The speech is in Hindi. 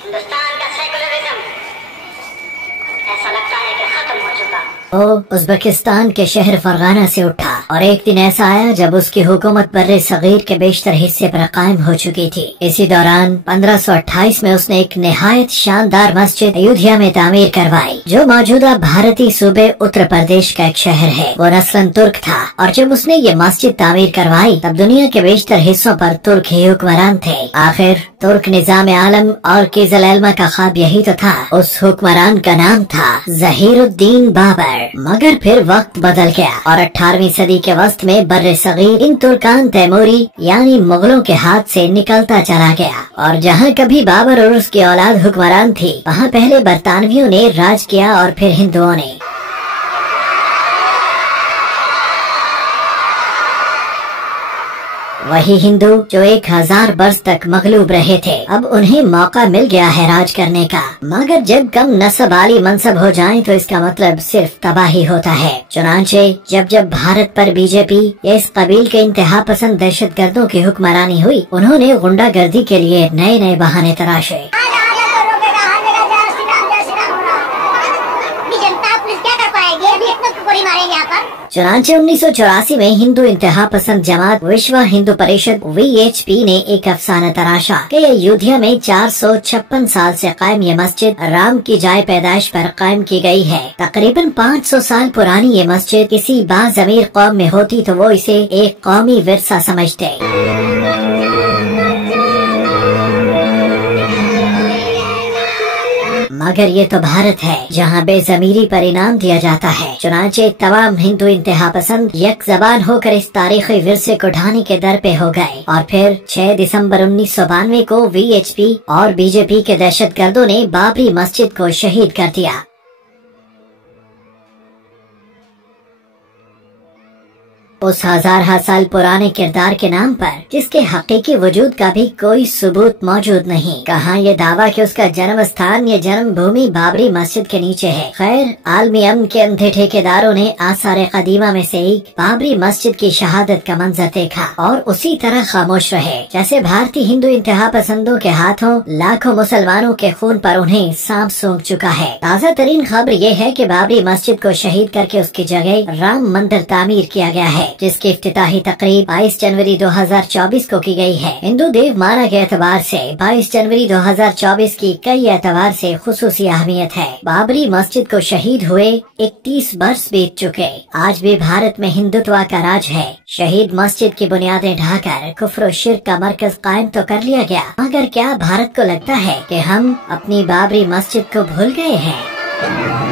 हिंदुस्तान का सेकुलरिज्म ऐसा लगता है कि खत्म हो चुका। वो उज़्बेकिस्तान के शहर फरगाना से उठा और एक दिन ऐसा आया जब उसकी हुकूमत बर्रे सगीर के बेशतर हिस्से पर कायम हो चुकी थी। इसी दौरान 1528 में उसने एक निहायत शानदार मस्जिद अयोध्या में तामीर करवाई, जो मौजूदा भारतीय सूबे उत्तर प्रदेश का एक शहर है। वो नस्लन तुर्क था और जब उसने ये मस्जिद तामीर करवाई तब दुनिया के बेशतर हिस्सों पर तुर्क ही हुक्मरान थे। आखिर तुर्क निजाम आलम और किज़ल एल्मा का ख्वाब यही तो था। उस हुक्मरान का नाम था ज़हीरुद्दीन बाबर। मगर फिर वक्त बदल गया और 18वीं सदी के वस्त में बर्रे सगीर इन तुर्कान तैमूरी यानी मुगलों के हाथ से निकलता चला गया। और जहाँ कभी बाबर और उसकी औलाद हुक्मरान थी, वहाँ पहले बरतानवियों ने राज किया और फिर हिंदुओं ने। वही हिंदू जो 1000 वर्ष तक मगलूब रहे थे, अब उन्हें मौका मिल गया है राज करने का। मगर जब कम नस्ब आली मनसब हो जाए तो इसका मतलब सिर्फ तबाही होता है। चुनांचे जब भारत पर बीजेपी या इस कबील के इंतहा पसंद दहशतगर्दों की हुक्मरानी हुई, उन्होंने गुंडागर्दी के लिए नए नए बहाने तराशे। चुनांचे 1984 में हिंदू इंतहा पसंद जमात विश्व हिंदू परिषद VHP ने एक अफसाना तराशा कि अयोध्या में 456 साल से कायम ये मस्जिद राम की जाय पैदाइश पर कायम की गई है। तकरीबन 500 साल पुरानी ये मस्जिद किसी बाज़मीर कौम में होती तो वो इसे एक कौमी विरसा समझते। मगर ये तो भारत है जहाँ बेजमीरी पर इनाम दिया जाता है। चुनांचे तमाम हिंदू इंतहा पसंद एक जबान होकर इस तारीखी विरसे को ढाने के दर पे हो गए। और फिर 6 दिसंबर 1992 को VHP और बीजेपी के दहशतगर्दों ने बाबरी मस्जिद को शहीद कर दिया। उस हज़ार साल पुराने किरदार के नाम पर जिसके हकीकी वजूद का भी कोई सबूत मौजूद नहीं। कहाँ ये दावा कि उसका जन्म स्थान या जन्मभूमि बाबरी मस्जिद के नीचे है। खैर, आलमी अमन के अंधे ठेकेदारों ने आसार कदीमा में से एक बाबरी मस्जिद की शहादत का मंजर देखा और उसी तरह खामोश रहे, जैसे भारतीय हिंदू इंतहा पसंदों के हाथों लाखों मुसलमानों के खून पर उन्हें सांप सूंघ चुका है। ताज़ा तरीन खबर ये है कि बाबरी मस्जिद को शहीद करके उसकी जगह राम मंदिर तामीर किया गया है, जिसकी इफ्तिताही तकरीब 22 जनवरी 2024 को की गई है। हिंदू देव माना के एतबार से 22 जनवरी 2024 की कई एतबार से खुसूसी अहमियत है। बाबरी मस्जिद को शहीद हुए 31 वर्ष बीत चुके। आज भी भारत में हिंदुत्व का राज है। शहीद मस्जिद की बुनियादें ढाकर कुफ्र और शिर्क का मरकज कायम तो कर लिया गया, मगर क्या भारत को लगता है कि हम अपनी बाबरी मस्जिद को भूल गए हैं?